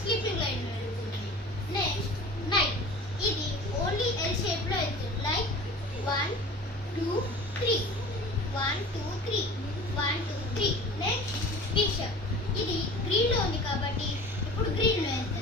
Sleeping line వెళ్తుంది. Next 9 ఇది only L shape లో వెళ్తుంది. లైక్ 1 2 3 1 2 3 1 2 3. నెక్స్ట్ బిషప్ ఇది గ్రీన్ లో ఉంది కాబట్టి ఇప్పుడు గ్రీన్ లో వెళ్తుంది.